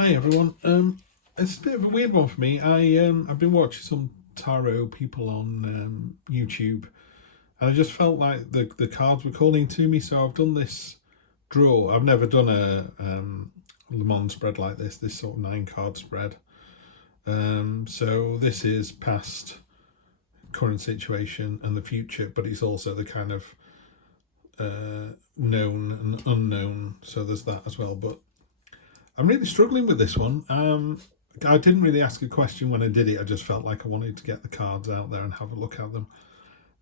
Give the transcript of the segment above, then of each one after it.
Hi everyone. It's a bit of a weird one for me. I've been watching some tarot people on YouTube, and I just felt like the cards were calling to me. So I've done this draw. I've never done a Le Mans spread like this sort of 9 card spread. So this is past, current situation, and the future, but it's also the kind of known and unknown. So there's that as well. But I'm really struggling with this one. I didn't really ask a question when I did it. I just felt like I wanted to get the cards out there and have a look at them.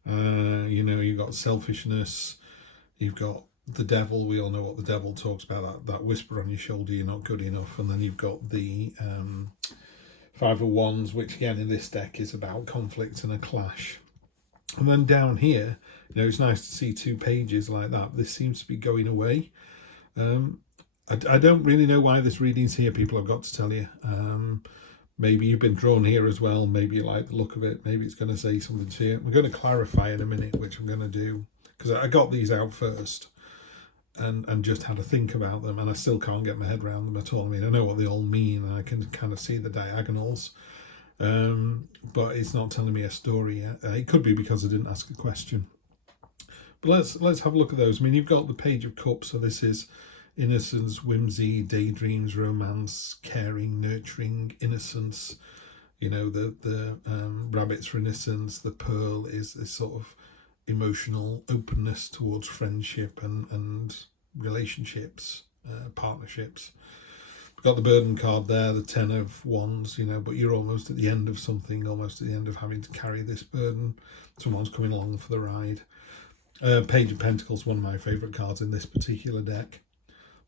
You've got selfishness, you've got the devil. We all know what the devil talks about, that whisper on your shoulder, you're not good enough. And then you've got the Five of Wands, which again in this deck is about conflict and a clash. And then down here, it's nice to see 2 pages like that. This seems to be going away. I don't really know why this reading's here, people, I've got to tell you. Maybe you've been drawn here as well. Maybe you like the look of it. Maybe it's going to say something to you. We're going to clarify in a minute, which I'm going to do, because I got these out first and just had to think about them, and I still can't get my head around them at all. I mean, I know what they all mean, and I can kind of see the diagonals, but it's not telling me a story yet. It could be because I didn't ask a question. But let's have a look at those. I mean, you've got the Page of Cups, so this is innocence, whimsy, daydreams, romance, caring, nurturing, innocence. The rabbits for innocence. The pearl is this sort of emotional openness towards friendship and relationships, partnerships. We've got the burden card there, the 10 of Wands, but you're almost at the end of something, almost at the end of having to carry this burden. Someone's coming along for the ride. Page of Pentacles, one of my favourite cards in this particular deck.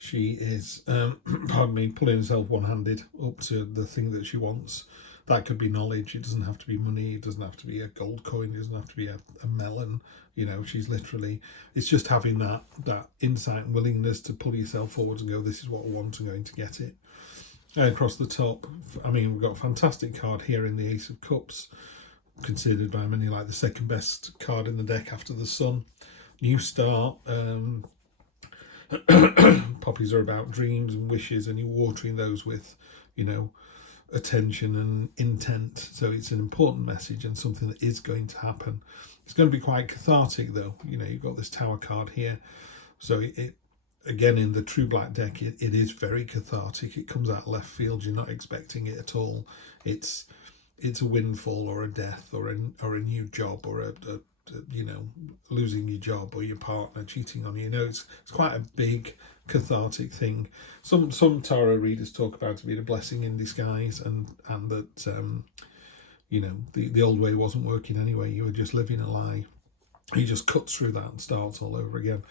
She is, pulling herself one-handed up to the thing that she wants. That could be knowledge. It doesn't have to be money. It doesn't have to be a gold coin. It doesn't have to be a melon. She's literally, it's just having that insight and willingness to pull yourself forward and go, this is what I want, I'm going to get it. Across the top, we've got a fantastic card here in the Ace of Cups, considered by many like the second best card in the deck after the Sun. New start. Poppies are about dreams and wishes, and you're watering those with, attention and intent. So it's an important message and something that is going to happen. It's going to be quite cathartic, though. You've got this Tower card here, so it again in the True Black deck, it is very cathartic. It comes out left field. You're not expecting it at all. It's a windfall or a death or a new job or a losing your job or your partner cheating on you. It's quite a big cathartic thing. Some tarot readers talk about it being a blessing in disguise, and that the old way wasn't working anyway. You were just living a lie. He just cuts through that and starts all over again.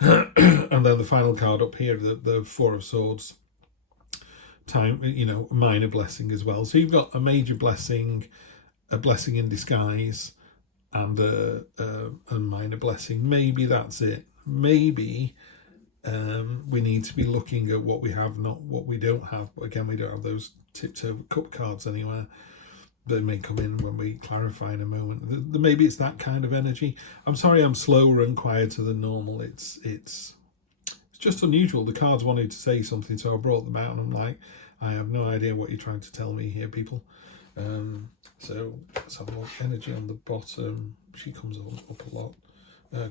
And then the final card up here, the Four of Swords. Time, minor blessing as well. So you've got a major blessing, a blessing in disguise, and a minor blessing. Maybe that's it. Maybe we need to be looking at what we have, not what we don't have. But again, we don't have those tipped over cup cards anywhere. They may come in when we clarify in a moment. Maybe it's that kind of energy. I'm sorry I'm slower and quieter than normal. It's just unusual. The cards wanted to say something, so I brought them out, and I'm like, I have no idea what you're trying to tell me here, people. So let's have a look. Energy on the bottom. She comes up a lot.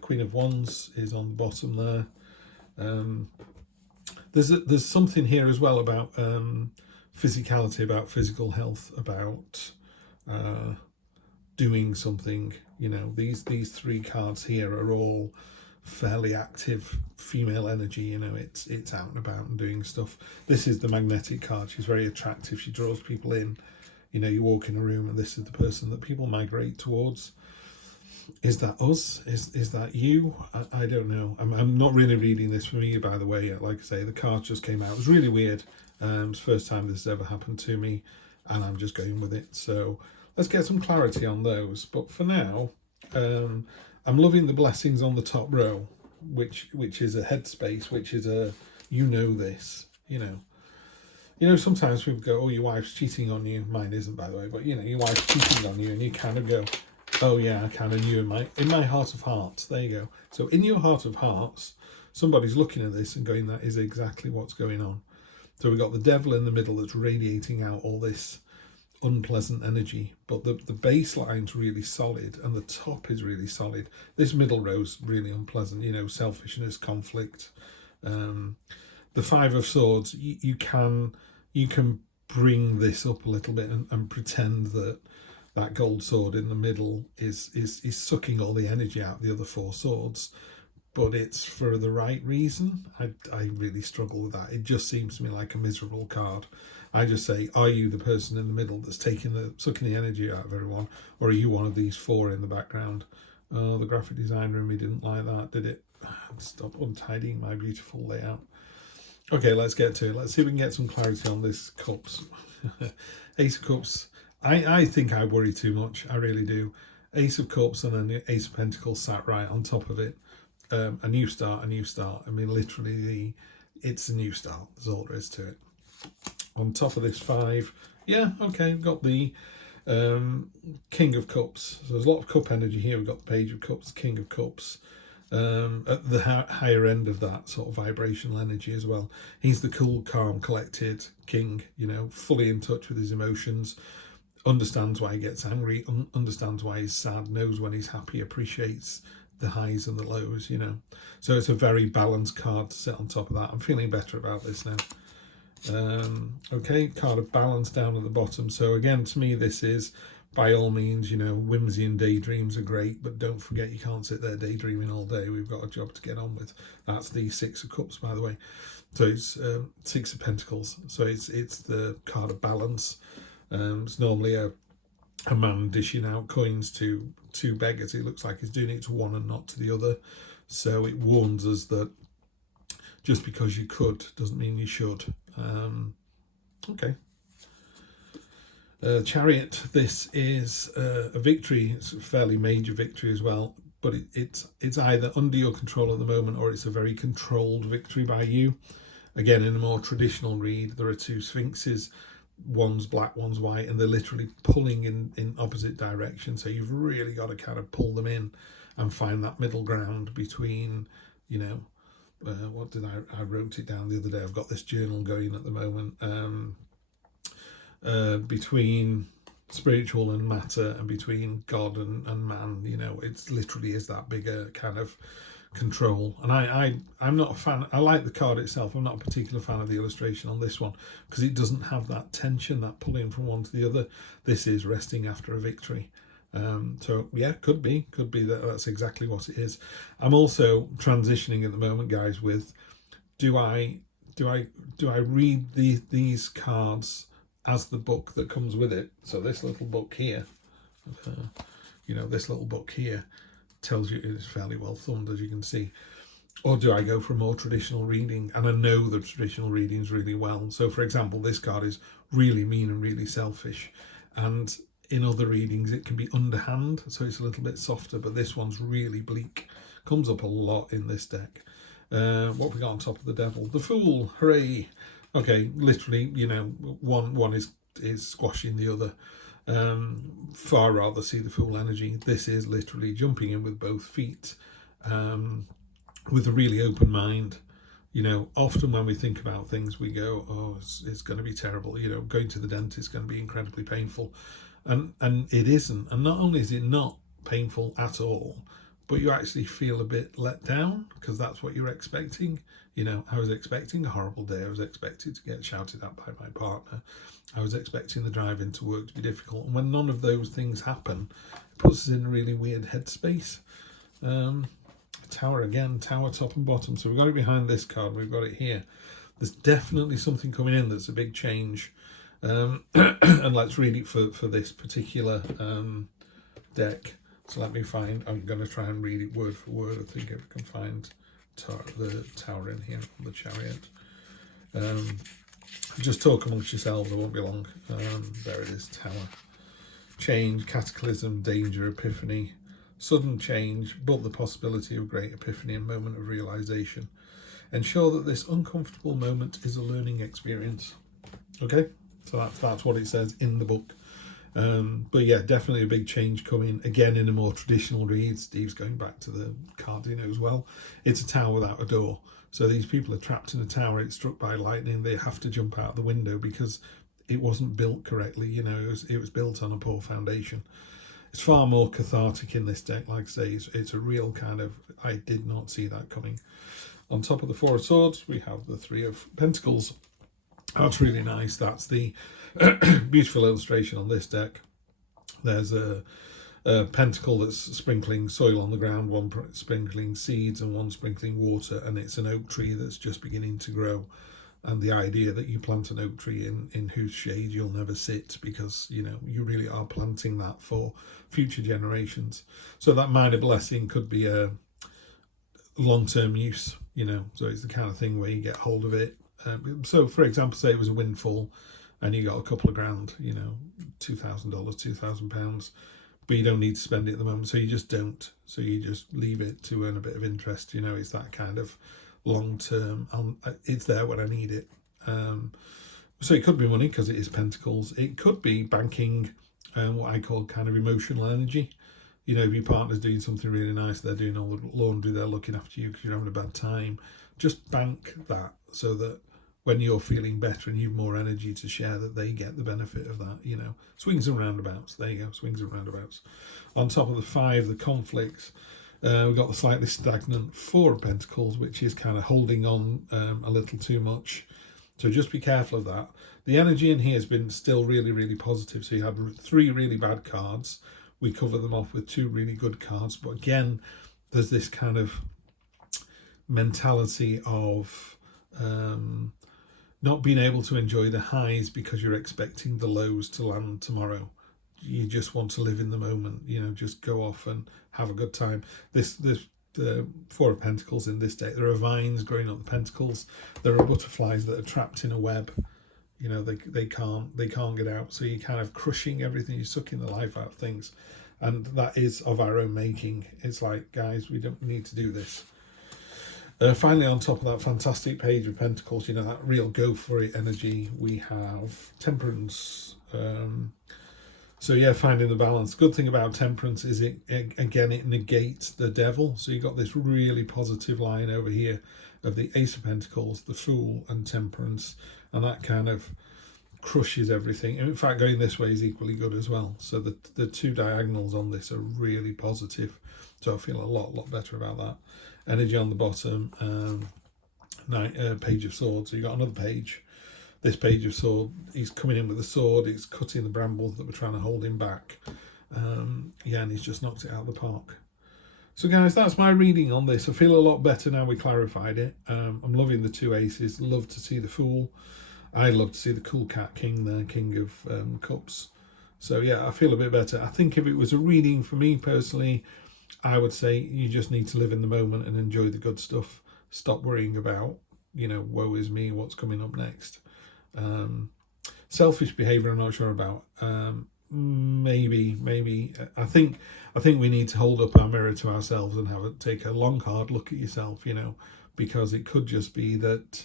Queen of Wands is on the bottom there. There's something here as well about physicality, about physical health, about doing something. These 3 cards here are all fairly active female energy. It's out and about and doing stuff. This is the Magnetic card. She's very attractive. She draws people in. You walk in a room and this is the person that people migrate towards. Is that us? Is that you? I don't know. I'm not really reading this for me, by the way. Like I say, the card just came out. It was really weird. It's the first time this has ever happened to me, and I'm just going with it. So let's get some clarity on those. But for now, I'm loving the blessings on the top row, which is a headspace, which is a this. Sometimes people go, oh, your wife's cheating on you. Mine isn't, by the way, but your wife's cheating on you, and you kind of go, oh yeah, I kind of knew in my heart of hearts. There you go. So in your heart of hearts, somebody's looking at this and going, that is exactly what's going on. So we've got the devil in the middle that's radiating out all this unpleasant energy, but the baseline's really solid and the top is really solid. This middle row's really unpleasant, you know, selfishness, conflict. The Five of Swords, you can bring this up a little bit and pretend that that gold sword in the middle is sucking all the energy out of the other four swords, but it's for the right reason. I really struggle with that. It just seems to me like a miserable card. I just say, are you the person in the middle that's sucking the energy out of everyone, or are you one of these four in the background? Oh, the graphic designer in me didn't like that, did it? Stop untidying my beautiful layout. Okay, let's get to it. Let's see if we can get some clarity on this cups. Ace of Cups. I think I worry too much. I really do. Ace of Cups and then the Ace of Pentacles sat right on top of it. A new start, a new start. I mean, literally, it's a new start. That's all there is to it. On top of this 5, yeah, okay, we've got the King of Cups. So there's a lot of cup energy here. We've got the Page of Cups, King of Cups. At the higher end of that sort of vibrational energy as well. He's the cool, calm, collected king, you know, fully in touch with his emotions, understands why he gets angry, understands why he's sad, knows when he's happy, appreciates the highs and the lows, you know. So it's a very balanced card to sit on top of that. I'm feeling better about this now. Okay, card of balance down at the bottom. So again, to me, this is, by all means, you know, whimsy and daydreams are great, but don't forget you can't sit there daydreaming all day. We've got a job to get on with. That's the 6 of Cups, by the way. So it's 6 of Pentacles. So it's the card of balance. It's normally a man dishing out coins to two beggars. It looks like he's doing it to one and not to the other. So it warns us that just because you could doesn't mean you should. Okay. Chariot, this is a victory. It's a fairly major victory as well, but it's either under your control at the moment or it's a very controlled victory by you. Again, in a more traditional read, there are 2 sphinxes, one's black, one's white, and they're literally pulling in opposite directions. So you've really got to kind of pull them in and find that middle ground between, you know, what did I wrote it down the other day. I've got this journal going at the moment. Between spiritual and matter and between God and man, you know, it's literally is that bigger kind of control. And I'm not a fan. I like the card itself. I'm not a particular fan of the illustration on this one because it doesn't have that tension, that pulling from one to the other. This is resting after a victory. So yeah, could be that's exactly what it is. I'm also transitioning at the moment, guys, with do I read these cards as the book that comes with it? So this little book here, you know, this little book here tells you it's fairly well thumbed, as you can see. Or do I go for a more traditional reading? And I know the traditional readings really well. So for example, this card is really mean and really selfish. And in other readings, it can be underhand, so it's a little bit softer, but this one's really bleak. Comes up a lot in this deck. What we got on top of the devil? The Fool, hooray. Okay, literally, you know, one is squashing the other. Far rather see the Fool energy. This is literally jumping in with both feet, with a really open mind. You know, often when we think about things, we go, oh, it's going to be terrible. You know, going to the dentist is going to be incredibly painful. And it isn't. And not only is it not painful at all, but you actually feel a bit let down because that's what you're expecting. You know, I was expecting a horrible day. I was expected to get shouted at by my partner. I was expecting the drive into work to be difficult. And when none of those things happen, it puts us in a really weird headspace. Tower again, tower top and bottom. So we've got it behind this card. We've got it here. There's definitely something coming in that's a big change. And let's read it for this particular deck. So let me find, I'm going to try and read it word for word. I think if I can find the tower in here, the chariot. Just talk amongst yourselves, it won't be long. There it is, tower. Change, cataclysm, danger, epiphany. Sudden change, but the possibility of great epiphany and moment of realization. Ensure that this uncomfortable moment is a learning experience. Okay, so that's what it says in the book. But yeah, definitely a big change coming again in a more traditional read. Steve's going back to the cards he knows well. It's a tower without a door, so these people are trapped in a tower. It's struck by lightning. They have to jump out the window because it wasn't built correctly. You know, it was built on a poor foundation. It's far more cathartic in this deck. Like I say, it's a real kind of, I did not see that coming. On top of the Four of Swords, we have the Three of Pentacles. That's really nice. That's the beautiful illustration on this deck. There's a pentacle that's sprinkling soil on the ground, one sprinkling seeds and one sprinkling water, and it's an oak tree that's just beginning to grow. And the idea that you plant an oak tree in whose shade you'll never sit, because you know you really are planting that for future generations. So that minor blessing could be a long-term use, you know, so it's the kind of thing where you get hold of it. So for example, say it was a windfall and you got a couple of grand, you know, $2,000, £2,000, but you don't need to spend it at the moment, so you just don't. So you just leave it to earn a bit of interest. You know, it's that kind of long term. It's there when I need it. So it could be money because it is pentacles. It could be banking, what I call kind of emotional energy. You know, if your partner's doing something really nice, they're doing all the laundry, they're looking after you because you're having a bad time. Just bank that so that when you're feeling better and you've more energy to share, that they get the benefit of that, you know. Swings and roundabouts. There you go, swings and roundabouts. On top of the 5, the conflicts, we've got the slightly stagnant 4 of Pentacles, which is kind of holding on a little too much. So just be careful of that. The energy in here has been still really, really positive. So you had 3 really bad cards. We cover them off with 2 really good cards. But again, there's this kind of mentality of not being able to enjoy the highs because you're expecting the lows to land tomorrow. You just want to live in the moment, you know, just go off and have a good time. The 4 of Pentacles in this deck, there are vines growing up the pentacles. There are butterflies that are trapped in a web. You know, they can't get out. So you're kind of crushing everything. You're sucking the life out of things, and that is of our own making. It's like, guys, we don't need to do this. Finally, on top of that fantastic Page of Pentacles, you know, that real go for it energy, we have Temperance. So yeah, finding the balance. Good thing about Temperance is it negates the Devil. So you've got this really positive line over here of the Ace of Pentacles, the Fool, and Temperance, and that kind of crushes everything. And in fact, going this way is equally good as well. So the 2 diagonals on this are really positive. So I feel a lot better about that. Energy on the bottom, Page of Swords. So you got another page. This Page of Sword, he's coming in with a sword. He's cutting the brambles that were trying to hold him back. Yeah, and he's just knocked it out of the park. So guys, that's my reading on this. I feel a lot better now we clarified it. I'm loving the 2 aces. Love to see the Fool. I'd love to see the Cool Cat King there, King of Cups. So yeah, I feel a bit better. I think if it was a reading for me personally, I would say you just need to live in the moment and enjoy the good stuff. Stop worrying about, you know, woe is me, what's coming up next. Selfish behavior, I'm not sure about. Maybe. I think we need to hold up our mirror to ourselves and take a long, hard look at yourself, you know, because it could just be that,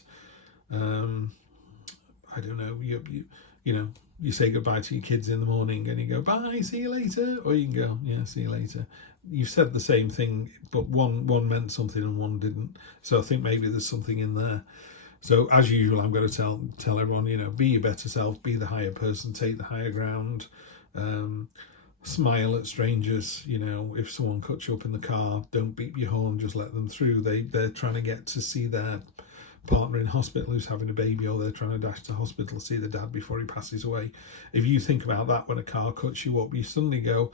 I don't know, you know, you say goodbye to your kids in the morning and you go, bye, see you later, or you can go, yeah, see you later. You've said the same thing, but one meant something and one didn't. So I think maybe there's something in there. So as usual, I'm going to tell everyone, you know, be your better self, be the higher person, take the higher ground, smile at strangers. You know, if someone cuts you up in the car, don't beep your horn, just let them through. They're trying to get to see their partner in hospital who's having a baby, or they're trying to dash to hospital to see the dad before he passes away. If you think about that when a car cuts you up, you suddenly go,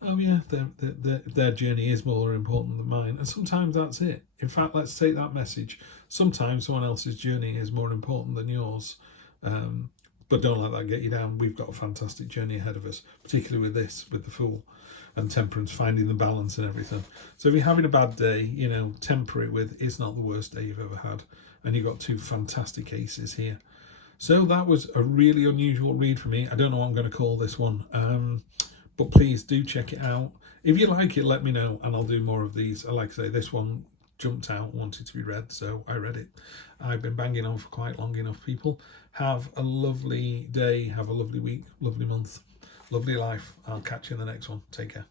oh yeah, their journey is more important than mine. And sometimes that's it. In fact, let's take that message. Sometimes someone else's journey is more important than yours. But don't let that get you down. We've got a fantastic journey ahead of us, particularly with this, with the Fool and Temperance, finding the balance and everything. So if you're having a bad day, you know, temper it with, it's not the worst day you've ever had. And you've got 2 fantastic aces here. So that was a really unusual read for me. I don't know what I'm going to call this one. But please do check it out. If you like it, let me know and I'll do more of these. Like I say, this one jumped out, wanted to be read, so I read it. I've been banging on for quite long enough, people. Have a lovely day, have a lovely week, lovely month. Lovely life. I'll catch you in the next one. Take care.